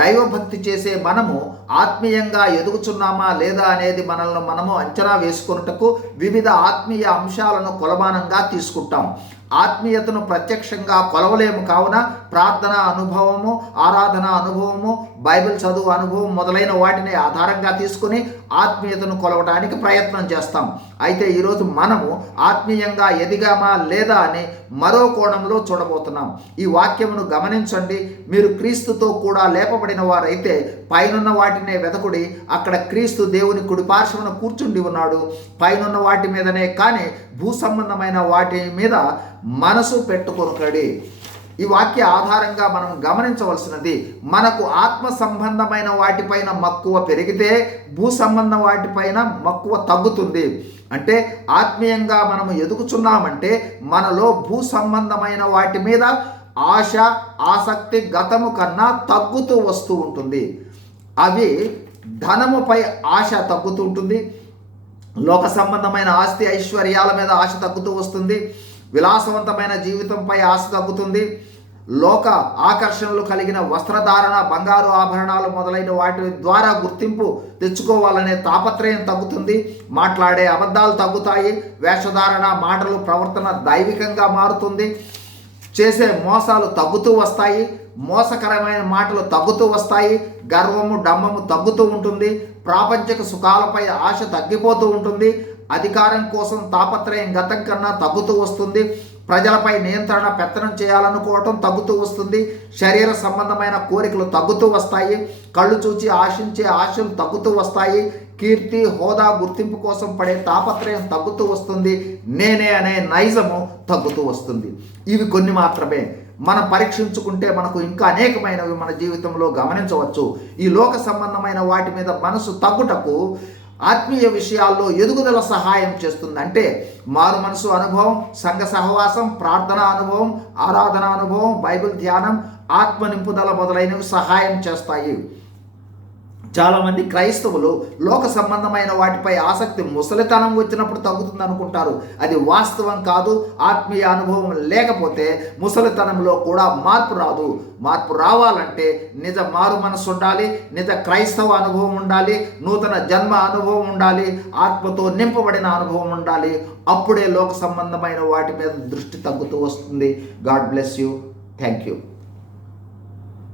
దైవభక్తి చేసే మనము ఆత్మీయంగా ఎదుగుచున్నామా లేదా అనేది మనల్ని మనము అంచనా వేసుకొనుటకు వివిధ ఆత్మీయ అంశాలను కొలమానంగా తీసుకుంటాం. ఆత్మీయతను ప్రత్యక్షంగా కొలవలేము కావున ప్రార్థన అనుభవము, ఆరాధన అనుభవము, బైబిల్ చదువు అనుభవం మొదలైన వాటిని ఆధారంగా తీసుకుని ఆత్మీయతను కొలవడానికి ప్రయత్నం చేస్తాం. అయితే ఈరోజు మనము ఆత్మీయంగా ఎదిగామా లేదా అని మరో కోణంలో చూడబోతున్నాం. ఈ వాక్యమును గమనించండి. మీరు క్రీస్తుతో కూడా లేపబడిన వారైతే పైనున్న వాటినే వెతకుడి, అక్కడ క్రీస్తు దేవుని కుడిపార్శ్వన కూర్చుండి ఉన్నాడు. పైనున్న వాటి మీదనే కానీ భూ సంబంధమైన వాటి మీద మనసు పెట్టుకొనకడి. ఈ వాక్య ఆధారంగా మనం గమనించవలసినది, మనకు ఆత్మ సంబంధమైన వాటిపైన మక్కువ పెరిగితే భూ సంబంధ వాటిపైన మక్కువ తగ్గుతుంది. అంటే ఆత్మీయంగా మనము ఎదుగుచున్నామంటే మనలో భూ సంబంధమైన వాటి మీద ఆశ, ఆసక్తి గతము కన్నా తగ్గుతూ వస్తూ ఉంటుంది. అవి ధనముపై ఆశ తగ్గుతూ ఉంటుంది. లోక సంబంధమైన ఆస్తి ఐశ్వర్యాల మీద ఆశ తగ్గుతూ వస్తుంది. విలాసవంతమైన జీవితంపై ఆశ తగ్గుతుంది. లోక ఆకర్షణలు కలిగిన వస్త్రధారణ, బంగారు ఆభరణాలు మొదలైన వాటి ద్వారా గుర్తింపు తెచ్చుకోవాలనే తాపత్రయం తగ్గుతుంది. మాట్లాడే అబద్ధాలు తగ్గుతాయి. వేషధారణ, మాటలు, ప్రవర్తన దైవికంగా మారుతుంది. చేసే మోసాలు తగ్గుతూ వస్తాయి. మోసకరమైన మాటలు తగ్గుతూ వస్తాయి. గర్వము, డంబము తగ్గుతూ ఉంటుంది. ప్రాపంచిక సుఖాలపై ఆశ తగ్గిపోతూ ఉంటుంది. అధికారం కోసం తాపత్రయం గతం కన్నా తగ్గుతూ వస్తుంది. ప్రజలపై నియంత్రణ, పెత్తనం చేయాలనుకోవటం తగ్గుతూ వస్తుంది. శరీర సంబంధమైన కోరికలు తగ్గుతూ వస్తాయి. కళ్ళు చూచి ఆశించే ఆశలు తగ్గుతూ వస్తాయి. కీర్తి, హోదా, గుర్తింపు కోసం పడే తాపత్రయం తగ్గుతూ వస్తుంది. నేనే అనే నైజము తగ్గుతూ వస్తుంది. ఇవి కొన్ని మాత్రమే. మనం పరీక్షించుకుంటే మనకు ఇంకా అనేకమైనవి మన జీవితంలో గమనించవచ్చు. ఈ లోక సంబంధమైన వాటి మీద మనసు తగ్గుటకు ఆత్మీయ విషయాల్లో ఎదుగుదల సహాయం చేస్తుంది. అంటే మారు మనసు అనుభవం, సంఘ సహవాసం, ప్రార్థన అనుభవం, ఆరాధన అనుభవం, బైబిల్ ధ్యానం, ఆత్మ నింపుదల మొదలైనవి సహాయం చేస్తాయి. చాలామంది క్రైస్తవులు లోక సంబంధమైన వాటిపై ఆసక్తి ముసలితనం వచ్చినప్పుడు తగ్గుతుంది అనుకుంటారు. అది వాస్తవం కాదు. ఆత్మీయ అనుభవం లేకపోతే ముసలితనంలో కూడా మార్పు రాదు. మార్పు రావాలంటే నిజ మారు మనసు ఉండాలి, నిజ క్రైస్తవ అనుభవం ఉండాలి, నూతన జన్మ అనుభవం ఉండాలి, ఆత్మతో నింపబడిన అనుభవం ఉండాలి. అప్పుడే లోక సంబంధమైన వాటి మీద దృష్టి తగ్గుతూ వస్తుంది. God bless you. Thank you.